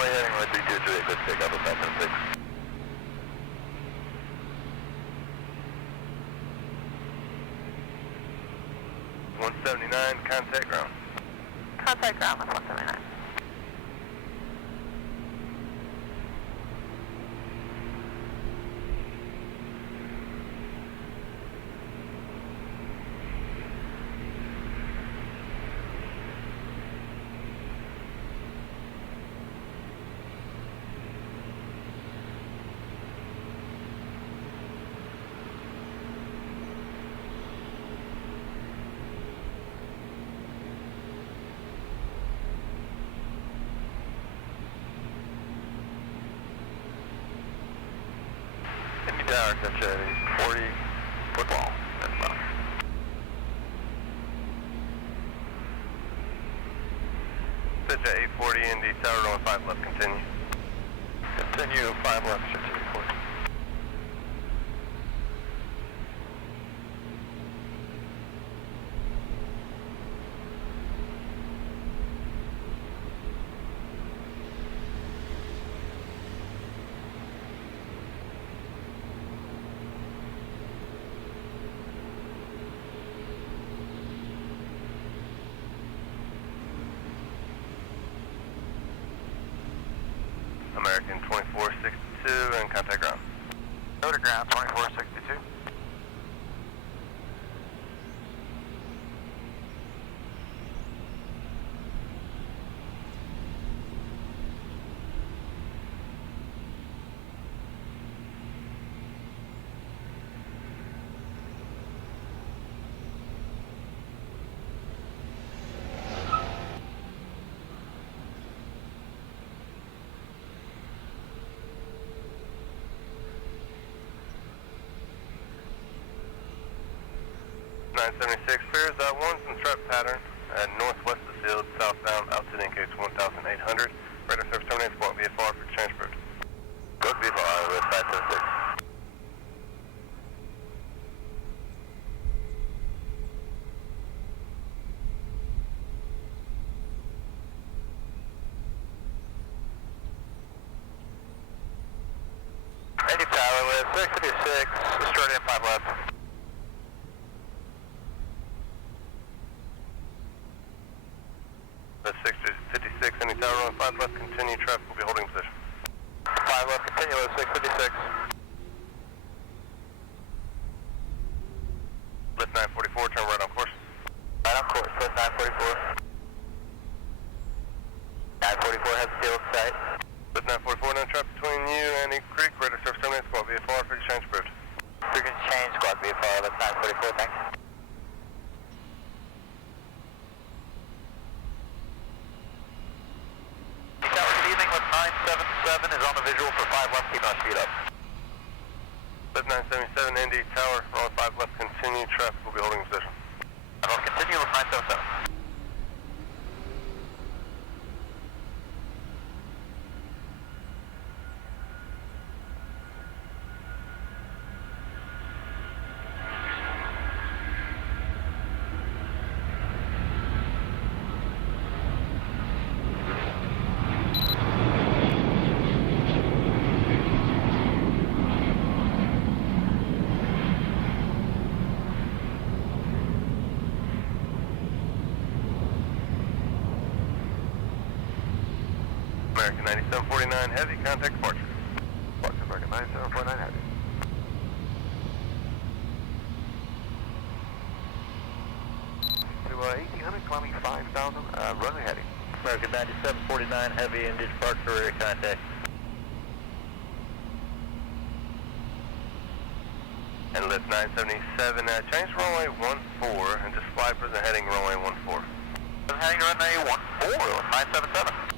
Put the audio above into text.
runway heading with 323, let's take up at 576. 179, contact ground. Contact ground with 179. Tower, such a 40 football. That's fine. Such a 840 IND tower, runway 5 left, continue. Continue 5 left, 640. American 2462 and contact ground. Go to ground 2462. Clears ones and strap pattern northwest of the field, southbound, altitude indicates 1,800. Radar service terminates, block VFR for exchange bridge. Go to VFR with 576. Any tower with 656, straight in 5 left. That's 656, any tower runway 5 left, continue, traffic will be holding position. 5 left, continue with 656. Lift 944, turn right on course. Right on course, lift 944. 944 has field sight. Lift 944, no traffic between you and Eagle Creek, radar service terminates, block VFR for exchange bridge. Frequency change, squad VFR, lift 944, thanks. Tower, good evening, lift 977 is on the visual for 5 left, keep on speed up. Lift 977, ND tower, runway 5 left, continue, traffic will be holding position. I'll continue with 977. American 9749 heavy, contact departure. Departure American 9749 heavy. To 1800, climbing 5,000, runway heading. American 9749 heavy, into departure area contact. And lift 977, change runway 14 and just fly present heading runway 14. Present heading runway 14, 977.